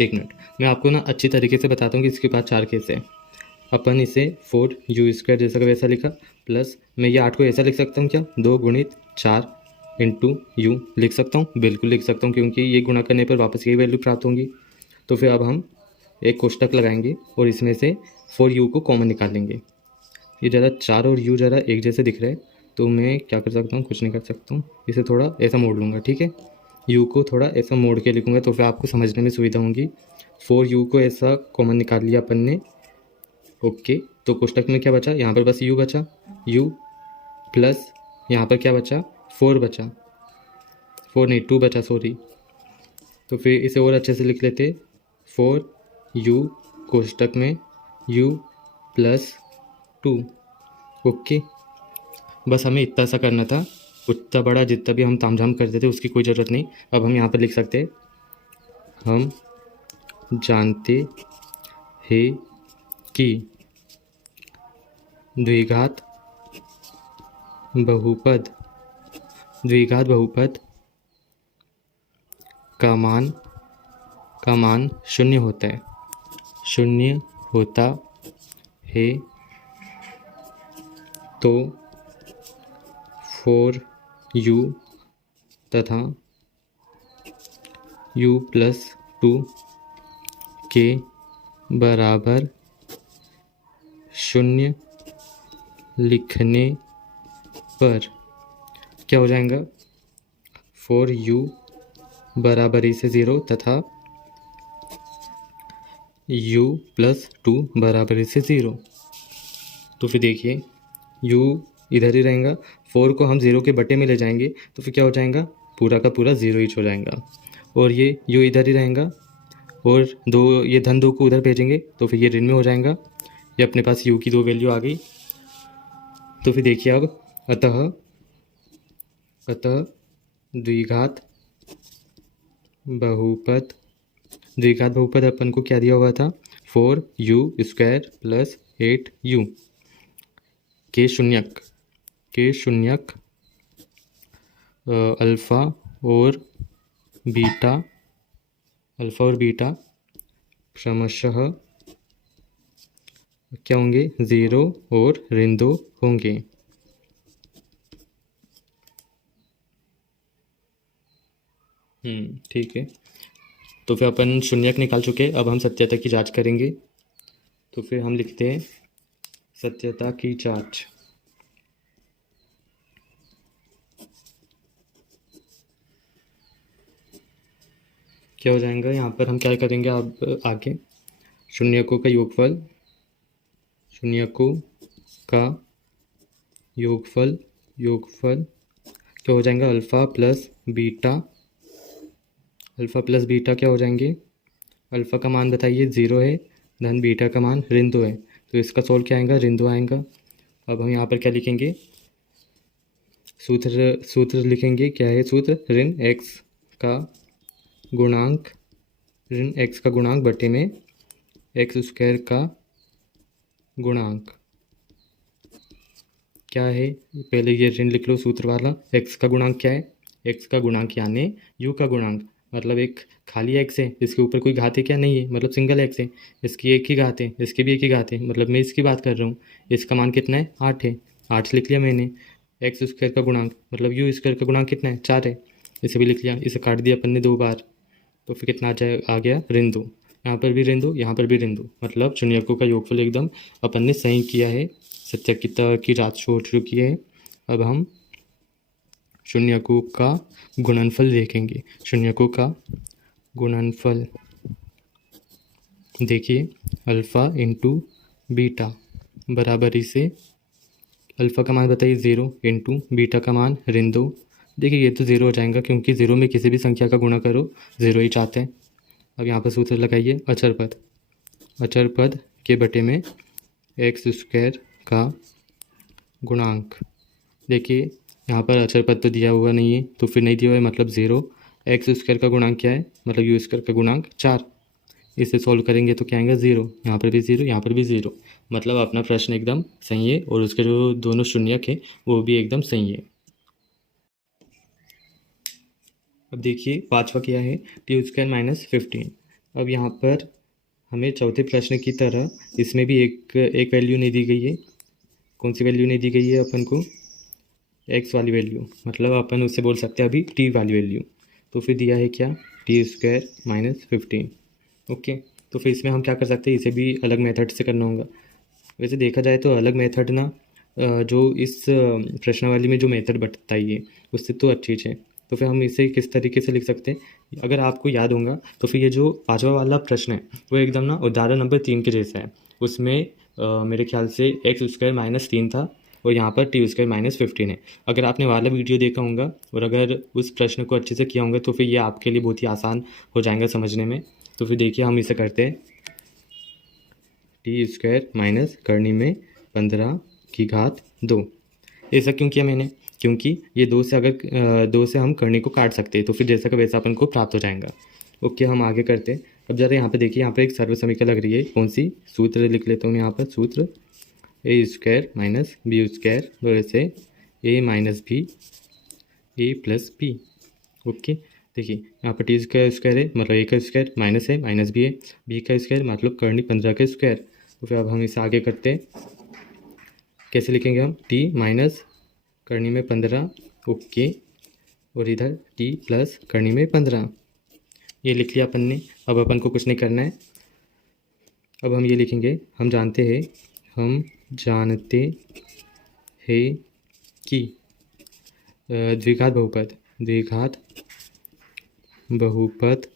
एक मिनट, मैं आपको ना अच्छी तरीके से बताता हूँ कि इसके पास 4 कैसे है। अपन इसे 4u² जैसा का वैसा लिखा, प्लस मैं ये 8 को ऐसा लिख सकता हूँ क्या, 2 गुणित 4 इंटू यू लिख सकता हूँ, बिल्कुल लिख सकता हूँ, क्योंकि ये गुणा करने पर वापस यही वैल्यू प्राप्त होंगी। तो फिर अब हम एक कोष्टक लगाएंगे और इसमें से 4u को कॉमन निकाल लेंगे। ये ज़रा 4 और u ज़रा एक जैसे दिख रहे हैं, तो मैं क्या कर सकता हूँ, कुछ नहीं कर सकता हूँ, इसे थोड़ा ऐसा मोड़ लूँगा। ठीक है, u को थोड़ा ऐसा मोड़ के लिखूँगा तो फिर आपको समझने में सुविधा होगी। 4u को ऐसा कॉमन निकाल लिया अपन ने। ओके, तो कोष्टक में क्या बचा, यहाँ पर बस u बचा, u प्लस यहाँ पर क्या बचा, 4 बचा, 4 नहीं 2 बचा, सॉरी। तो फिर इसे और अच्छे से लिख लेते, 4u कोष्टक में u + 2। ओके, बस हमें इतना सा करना था, उतना बड़ा जितना भी हम तामझाम करते थे उसकी कोई ज़रूरत नहीं। अब हम यहाँ पर लिख सकते, हम जानते हैं कि द्विघात बहुपद का मान शून्य होता है, शून्य होता है, तो 4u तथा u प्लस 2 के बराबर 0 लिखने पर क्या हो जाएगा? 4u बराबर से 0 तथा u प्लस 2 बराबर से 0। तो फिर देखिए u इधर ही रहेगा, 4 को हम 0 के बटे में ले जाएंगे तो फिर क्या हो जाएगा? पूरा का पूरा 0 ही हो जाएगा। और ये u इधर ही रहेगा और ये धन 2 को उधर भेजेंगे तो फिर ये ऋण में हो जाएगा। ये अपने पास u की 2 वैल्यू आ गई। तो फिर देखिए अब अतः द्विघात बहुपद अपन को क्या दिया हुआ था? 4u² प्लस 8u के शून्यक अल्फ़ा और बीटा क्रमशः क्या होंगे? 0 और ऋण 2 होंगे। ठीक है। तो फिर अपन शून्यक निकाल चुके, अब हम सत्यता की जांच करेंगे। तो फिर हम लिखते हैं सत्यता की जांच। क्या हो जाएगा? यहाँ पर हम क्या करेंगे अब आगे? शून्यकों का योगफल क्या हो जाएगा? अल्फ़ा प्लस बीटा क्या हो जाएंगे? अल्फ़ा का मान बताइए 0 है, धन बीटा का मान ऋण 2 है, तो इसका सोल्व क्या आएगा? ऋण 2 आएगा। अब हम यहाँ पर क्या लिखेंगे? सूत्र लिखेंगे। क्या है सूत्र? ऋण x का गुणांक बटे में x² का गुणांक। क्या है? पहले ये ऋण लिख लो सूत्र वाला। x का गुणांक क्या है? x का गुणांक यानी u का गुणांक, मतलब एक खाली x है, इसके ऊपर कोई घात है क्या? नहीं है, मतलब सिंगल x है। इसकी एक ही घात है, इसकी भी एक ही घात है, मतलब मैं इसकी बात कर रहा हूँ। इसका मान कितना है? 8 है, 8 लिख लिया मैंने। x² का गुणांक मतलब u² का गुणांक कितना है? 4 है, इसे भी लिख लिया। इसे काट दिया अपन ने 2 बार, तो फिर कितना आ गया? ऋण 2। यहाँ पर भी ऋण 2, यहाँ पर भी ऋण 2, मतलब शून्यकों का योगफल एकदम अपन ने सही किया है। सत्यापित की जांच हो चुकी है। अब हम शून्यकों का गुणनफल देखेंगे। शून्यकों का गुणनफल देखिए, अल्फ़ा इंटू बीटा बराबर से अल्फ़ा का मान बताइए 0 इंटू बीटा का मान ऋण 2। देखिए ये तो 0 हो जाएगा, क्योंकि 0 में किसी भी संख्या का गुणा करो 0 ही चाहते हैं। अब यहाँ पर सूत्र लगाइए। अचर पद के बटे में x² का गुणांक। देखिए यहाँ पर अचर पद तो दिया हुआ नहीं है, तो फिर नहीं दिया हुआ है मतलब 0। x² का गुणांक क्या है? मतलब u² का गुणांक 4। इसे सॉल्व करेंगे तो क्या आएगा? 0, यहाँ पर भी 0, यहाँ पर भी 0, मतलब अपना प्रश्न एकदम सही है और उसके जो दोनों शून्यक है वो भी एकदम सही है। अब देखिए पांचवा क्या है? t² minus 15। अब यहाँ पर हमें चौथे प्रश्न की तरह इसमें भी एक वैल्यू नहीं दी गई है। कौन सी वैल्यू नहीं दी गई है अपन को? x वाली वैल्यू, मतलब अपन उससे बोल सकते हैं अभी t वाली वैल्यू। तो फिर दिया है क्या? t² minus 15। ओके, तो फिर इसमें हम क्या कर सकते हैं? इसे भी अलग मेथड से करना होगा। वैसे देखा जाए तो अलग मेथड ना जो इस प्रश्नावली में जो मेथड बताई है उससे तो अच्छी है। तो फिर हम इसे किस तरीके से लिख सकते हैं? अगर आपको याद होगा तो फिर ये जो पांचवा वाला प्रश्न है वो एकदम ना उदाहरण नंबर 3 के जैसा है। उसमें मेरे ख्याल से x² माइनस 3 था और यहाँ पर t² माइनस 15 है। अगर आपने वाला वीडियो देखा होगा और अगर उस प्रश्न को अच्छे से किया होगा तो फिर ये आपके लिए बहुत ही आसान हो जाएगा समझने में। तो फिर देखिए हम इसे करते हैं। t² माइनस करनी में 15 की घात 2। ऐसा क्यों किया मैंने? क्योंकि ये 2 से अगर 2 से हम करनी को काट सकते हैं तो फिर जैसा का वैसा अपन को प्राप्त हो जाएगा। ओके, हम आगे करते हैं। अब ज़रा यहाँ पे देखिए, यहाँ पे एक सर्व समीकरण लग रही है। कौन सी? सूत्र लिख लेता हूँ यहाँ पर। सूत्र a² माइनस b² वैसे a minus b a plus b। Okay, देखिए यहाँ पर t² है मतलब a का स्क्वायर, माइनस है माइनस b है, b का स्क्वायर मतलब करनी 15 का स्क्वायर। तो फिर अब हम इसे आगे करते हैं। कैसे लिखेंगे हम? t माइनस करनी में 15, ओके, और इधर t प्लस करनी में 15। ये लिख लिया अपन ने। अब अपन को कुछ नहीं करना है। अब हम ये लिखेंगे, हम जानते हैं कि द्विघात बहुपद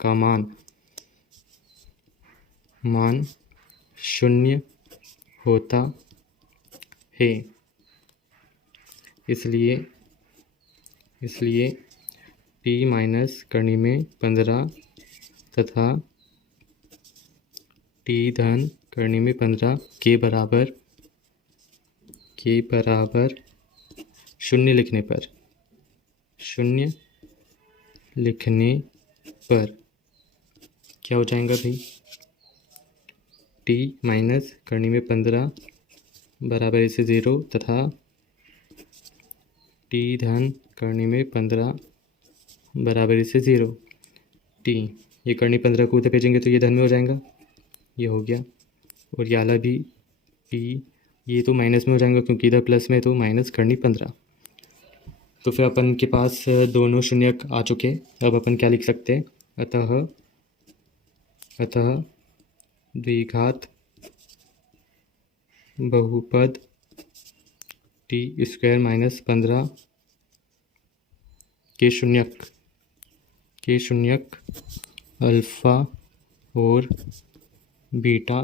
का मान शून्य होता है। इसलिए t माइनस करनी में 15 तथा t धन करनी में 15 के बराबर शून्य लिखने पर क्या हो जाएगा भाई? t माइनस करनी में 15 बराबर इसे 0 तथा t धन करनी में 15 बराबर इसे 0। t ये करनी 15 को उधर भेजेंगे तो ये धन में हो जाएगा, ये हो गया। और ये वाला भी t ये तो माइनस में हो जाएगा क्योंकि इधर प्लस में, तो माइनस करनी 15। तो फिर अपन के पास दोनों शून्य आ चुके। अब अपन क्या लिख सकते हैं? अतः द्विघात बहुपद टी स्क्वायर माइनस 15 के शून्यक अल्फ़ा और बीटा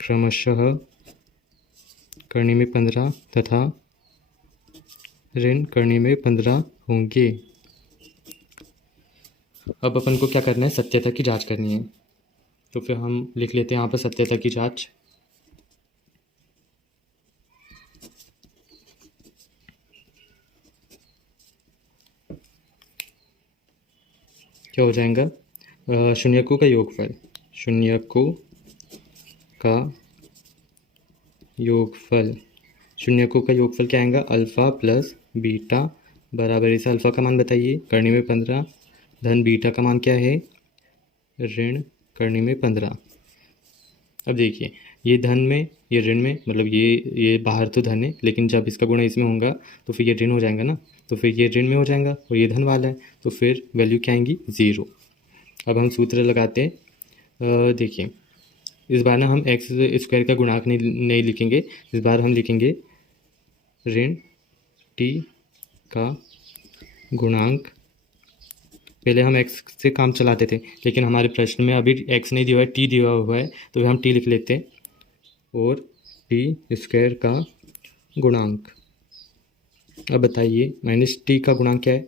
क्रमशः करने में 15 तथा ऋण करने में 15 होंगे। अब अपन को क्या करना है? सत्यता की जांच करनी है। तो फिर हम लिख लेते हैं यहाँ पर सत्यता की जांच। क्या हो जाएगा? शून्यकों का योगफल क्या आएगा? अल्फ़ा प्लस बीटा बराबर इस अल्फ़ा का मान बताइए, करने में 15 धन बीटा का मान क्या है? ऋण करने में 15। अब देखिए, ये धन में ये ऋण में, मतलब ये बाहर तो धन है, लेकिन जब इसका गुणा इसमें होगा तो फिर ये ऋण हो जाएगा ना, तो फिर ये ऋण में हो जाएगा और ये धन वाला है, तो फिर वैल्यू क्या आएंगी? 0। अब हम सूत्र लगाते हैं। देखिए, इस बार ना हम एक्स स्क्वायर का गुणांक नहीं लिखेंगे, इस बार हम लिखेंगे ऋण t का गुणांक। पहले हम x से काम चलाते थे, लेकिन हमारे प्रश्न में अभी x नहीं दिया हुआ है, t दिया हुआ है, तो हम t लिख लेते हैं। और t स्क्वायर का गुणांक। अब बताइए माइनस t का गुणांक क्या है?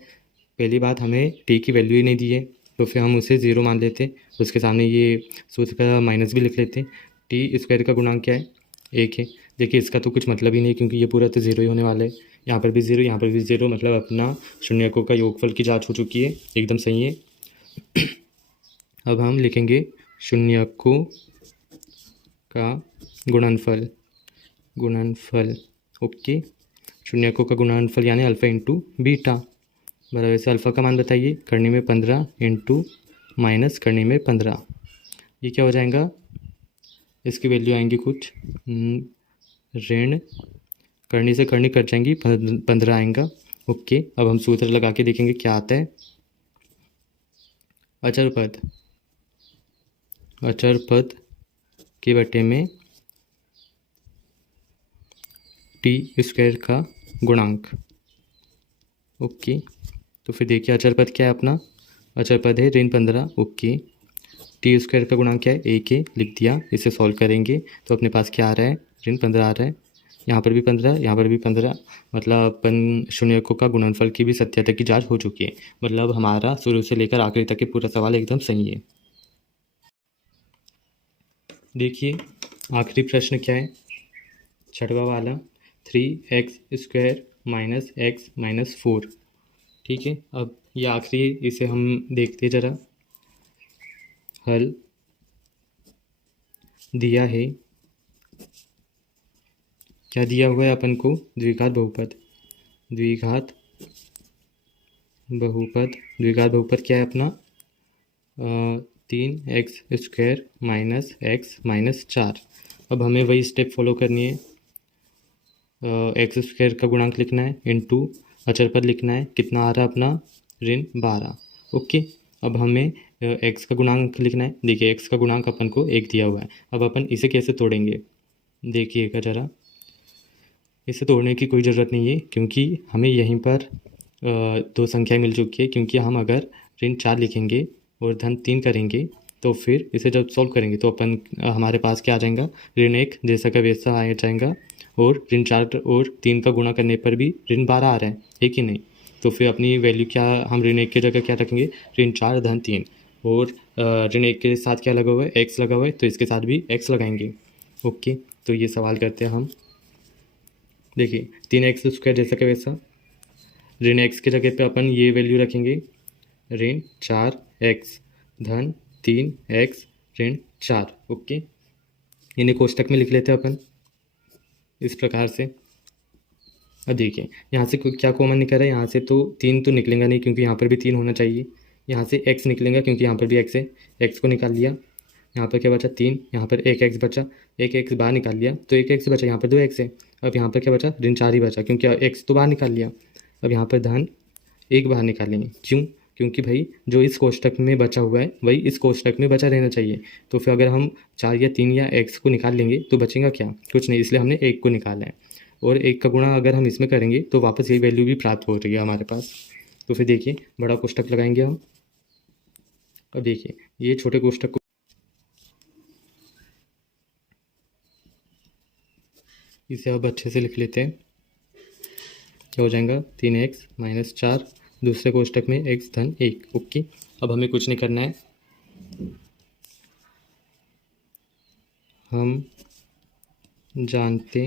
पहली बात, हमें t की वैल्यू ही नहीं दी है, तो फिर हम उसे 0 मान लेते, उसके सामने ये सूत्र का माइनस भी लिख लेते। t स्क्वायर का गुणांक क्या है? 1 है। देखिए, इसका तो कुछ मतलब ही नहीं, क्योंकि ये पूरा तो 0 ही होने वाला है। यहाँ पर भी 0, यहाँ पर भी 0, मतलब अपना शून्यकों का योगफल की जांच हो चुकी है, एकदम सही है। अब हम लिखेंगे शून्यकों का गुणनफल। ओके, शून्यकों का गुणनफल यानी अल्फ़ा इंटू बीटा बराबर से अल्फ़ा का मान बताइए, करने में 15 इंटू माइनस करने में 15। ये क्या हो जाएगा? इसकी वैल्यू आएंगी कुछ ऋण करने से करनी कट जाएंगी, 15 आएगा। ओके, अब हम सूत्र लगा के देखेंगे क्या आता है। अचर पद के बटे में टी स्क्वायर का गुणांक। ओके, तो फिर देखिए अचर पद क्या है अपना? अचर पद है ऋण 15। ओके, टी स्क्वायर का गुणांक क्या है? 1 है, लिख दिया। इसे सॉल्व करेंगे तो अपने पास क्या आ रहा है? ऋण 15 आ रहा है। यहाँ पर भी 15, यहाँ पर भी 15, मतलब अपन शून्यकों का गुणनफल की भी सत्यता की जांच हो चुकी है। मतलब हमारा शुरू से लेकर आखिरी तक के पूरा सवाल एकदम सही है। देखिए, आखिरी प्रश्न क्या है? छठवां वाला, 3x square minus x minus 4। ठीक है, अब ये आखिरी, इसे हम देखते ज़रा। हल दिया है, क्या दिया हुआ है अपन को? द्विघात बहुपद क्या है अपना? 3x square minus x minus 4। अब हमें वही स्टेप फॉलो करनी है। एक्स स्क्वायर का गुणांक लिखना है, इंटू अचर पद लिखना है। कितना आ रहा है अपना? ऋण 12। ओके। अब हमें एक्स का गुणांक लिखना है। देखिए एक्स का गुणांक अपन को 1 दिया हुआ है। अब अपन इसे कैसे तोड़ेंगे, देखिएगा ज़रा। इसे तोड़ने की कोई ज़रूरत नहीं है क्योंकि हमें यहीं पर दो संख्याएं मिल चुकी है। क्योंकि हम अगर ऋण 4 लिखेंगे और धन 3 करेंगे तो फिर इसे जब सॉल्व करेंगे तो अपन हमारे पास क्या आ जाएगा, ऋण 1 जैसा का वैसा आ जाएगा। और ऋण 4 और 3 का गुणा करने पर भी ऋण 12 आ रहा है कि नहीं। तो फिर अपनी वैल्यू क्या, हम ऋण 1 की जगह क्या रखेंगे, ऋण 4 धन 3। और ऋण 1 के साथ क्या लगा हुआ है, एक्स लगा हुआ है, तो इसके साथ भी एक्स लगाएंगे। ओके, तो ये सवाल करते हैं हम। देखिए 3x² जैसा कि वैसा, ऋण एक्स की जगह पे अपन ये वैल्यू रखेंगे, ऋण 4x धन 3x ऋण 4। ओके, इन्हें कोष्टक में लिख लेते हैं अपन इस प्रकार से। अब देखिए यहाँ से क्या कॉमन निकल रहा है, यहाँ से तो 3 तो निकलेगा नहीं क्योंकि यहाँ पर भी 3 होना चाहिए। यहाँ से x निकलेगा क्योंकि यहाँ पर भी x है, x को निकाल लिया। यहाँ पर क्या बचा 3, यहाँ पर 1x बचा, 1x बाहर निकाल लिया तो 1x बचा, यहाँ पर 2x है। अब यहाँ पर क्या बचा, ऋण 4 ही बचा क्योंकि x तो बाहर निकाल लिया। अब यहाँ पर धन 1 बाहर निकालेंगे, क्यों, क्योंकि भाई जो इस कोष्टक में बचा हुआ है वही इस कोष्टक में बचा रहना चाहिए। तो फिर अगर हम 4 या 3 या x को निकाल लेंगे तो बचेगा क्या, कुछ नहीं, इसलिए हमने 1 को निकाला है। और 1 का गुणा अगर हम इसमें करेंगे तो वापस यही वैल्यू भी प्राप्त हो रही है हमारे पास। तो फिर देखिए बड़ा कोष्टक लगाएंगे हम। अब देखिए ये छोटे कोष्टक को इसे अब अच्छे से लिख लेते हैं। क्या हो जाएगा, 3x - 4, दूसरे कोष्टक में x धन 1। ओके, अब हमें कुछ नहीं करना है, हम जानते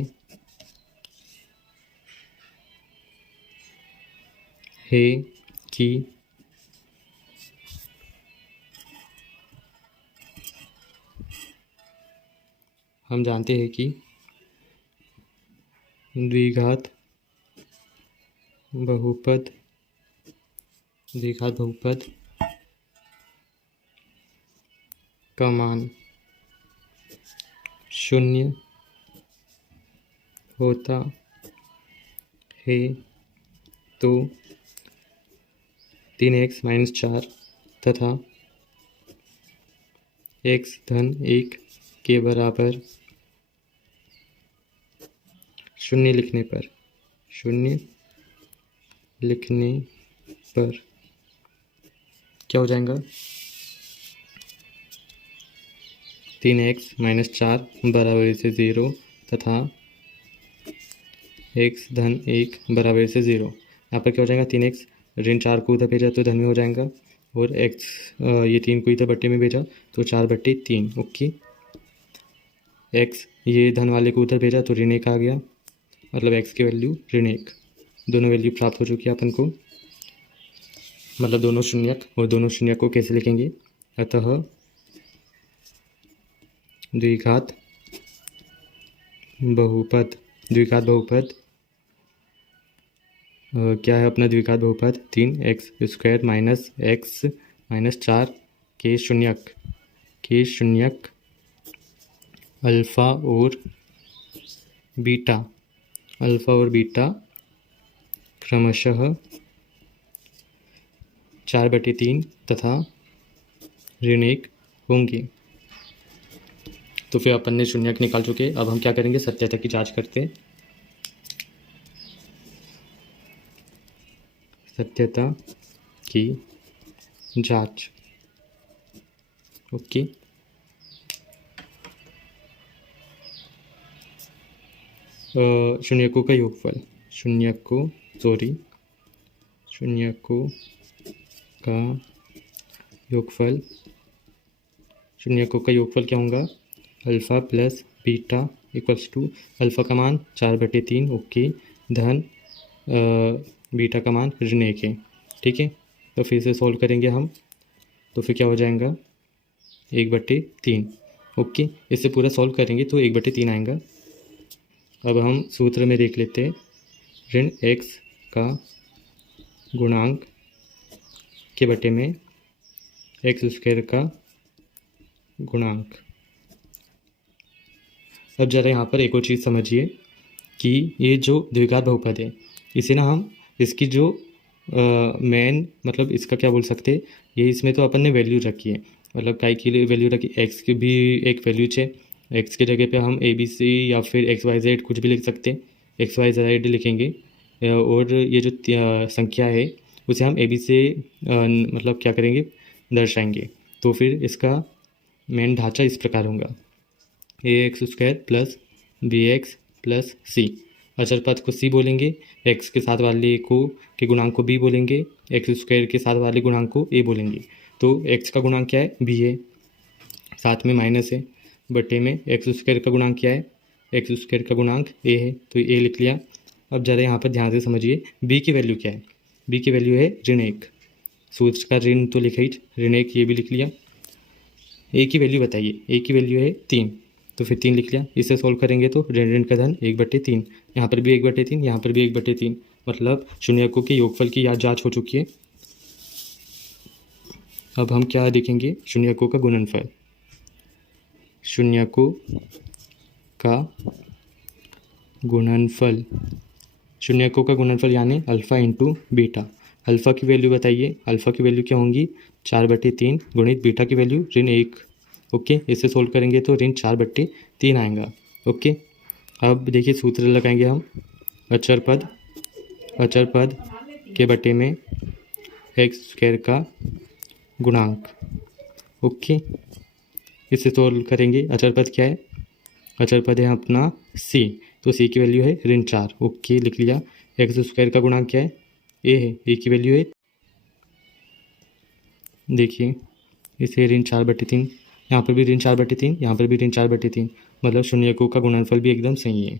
हैं कि द्विघात बहुपद का मान 0 होता है तो 3x - 4 तथा x धन 1 के बराबर 0 लिखने पर क्या हो जाएगा, 3x - 4 बराबर से 0 तथा x धन 1 बराबर से 0। यहाँ पर क्या हो जाएगा, 3x ऋण 4 को उधर भेजा तो धन में हो जाएगा, और x ये 3 को इधर बट्टे में भेजा तो 4/3। ओके, x ये धन वाले को उधर भेजा तो ऋण 1 आ गया, मतलब x की वैल्यू ऋण 1। दोनों वैल्यू प्राप्त हो चुकी है अपन को, मतलब दोनों शून्यक। और दोनों शून्यक को कैसे लिखेंगे, अतः द्विघात बहुपद क्या है अपना द्विघात बहुपद, 3x² - x - 4 के शून्यक अल्फ़ा और बीटा क्रमशः 4/3 तथा ऋण 1 होंगे। तो फिर अपन ने शून्यक निकाल चुके। अब हम क्या करेंगे, सत्यता की जांच करते हैं। सत्यता की जांच। ओके, शून्यकों का योगफल, शून्यकों का योगफल क्या होगा, alpha plus beta equals to alpha का मान 4/3। ओके, धन बीटा का मान ऋण 1 है। ठीक है, तो फिर से सॉल्व करेंगे हम, तो फिर क्या हो जाएगा, 1/3। ओके, इससे पूरा सॉल्व करेंगे तो 1/3 आएगा। अब हम सूत्र में देख लेते हैं, ऋण x का गुणांक के बटे में x² का गुणांक। अब ज़रा यहाँ पर एक और चीज़ समझिए कि ये जो द्विघात बहुपद है, इसे ना हम इसकी जो मेन मतलब इसका क्या बोल सकते हैं, ये इसमें तो अपन ने वैल्यू रखी है, मतलब काय की वैल्यू रखी, एक्स की भी एक वैल्यू है, एक्स की जगह पे हम ए बी सी या फिर एक्स वाई जेड कुछ भी लिख सकते हैं, एक्स वाई जेड लिखेंगे। और ये जो संख्या है उसे हम ए बी से मतलब क्या करेंगे, दर्शाएंगे। तो फिर इसका मेन ढांचा इस प्रकार होगा, A X square plus B X plus C. अचर पद को सी बोलेंगे, एक्स के साथ वाले को के गुणांक को बी बोलेंगे, एक्स स्क्वायर के साथ वाले गुणांक को ए बोलेंगे। तो एक्स का गुणांक क्या है, बी है, साथ में माइनस है, बटे में एक्स स्क्वायर का गुणांक क्या है, एक्स स्क्वायर का गुणांक ए है, तो ए लिख लिया। अब ज़रा यहाँ पर ध्यान से समझिए, बी की वैल्यू क्या है, बी की वैल्यू है ऋण 1, सूत्र का ऋण तो लिखा ही, ऋण 1 ये भी लिख लिया। ए की वैल्यू बताइए, ए की वैल्यू है 3, तो फिर 3 लिख लिया। इसे सोल्व करेंगे तो ऋण का धन 1/3, यहाँ पर भी 1/3, यहाँ पर भी 1/3, मतलब शून्यकों के योगफल की याद जांच हो चुकी है। अब हम क्या देखेंगे, शून्यकों का गुणनफल, शून्यकों का गुणनफल, शून्यकों का गुणनफल यानी अल्फ़ा इंटू बीटा। अल्फ़ा की वैल्यू बताइए, अल्फ़ा की वैल्यू क्या होंगी, 4/3 गुणित बीटा की वैल्यू ऋण 1। ओके, इसे सोल्व करेंगे तो ऋण 4/3 आएगा। ओके, अब देखिए सूत्र लगाएंगे हम, अचर पद के बटे में एक्स स्क्वायर का गुणांक। ओके, इसे सोल्व करेंगे, अचर पद क्या है, अचर पद है अपना सी, तो सी की वैल्यू है ऋण 4। ओके, लिख लिया। एक्स स्क्वायर का गुणांक क्या है, ए है, ए की वैल्यू है, देखिए इसे ऋण 4/3, यहाँ पर भी ऋण 4/3, यहाँ पर भी ऋण 4/3, मतलब शून्यकों का गुणनफल भी एकदम सही है।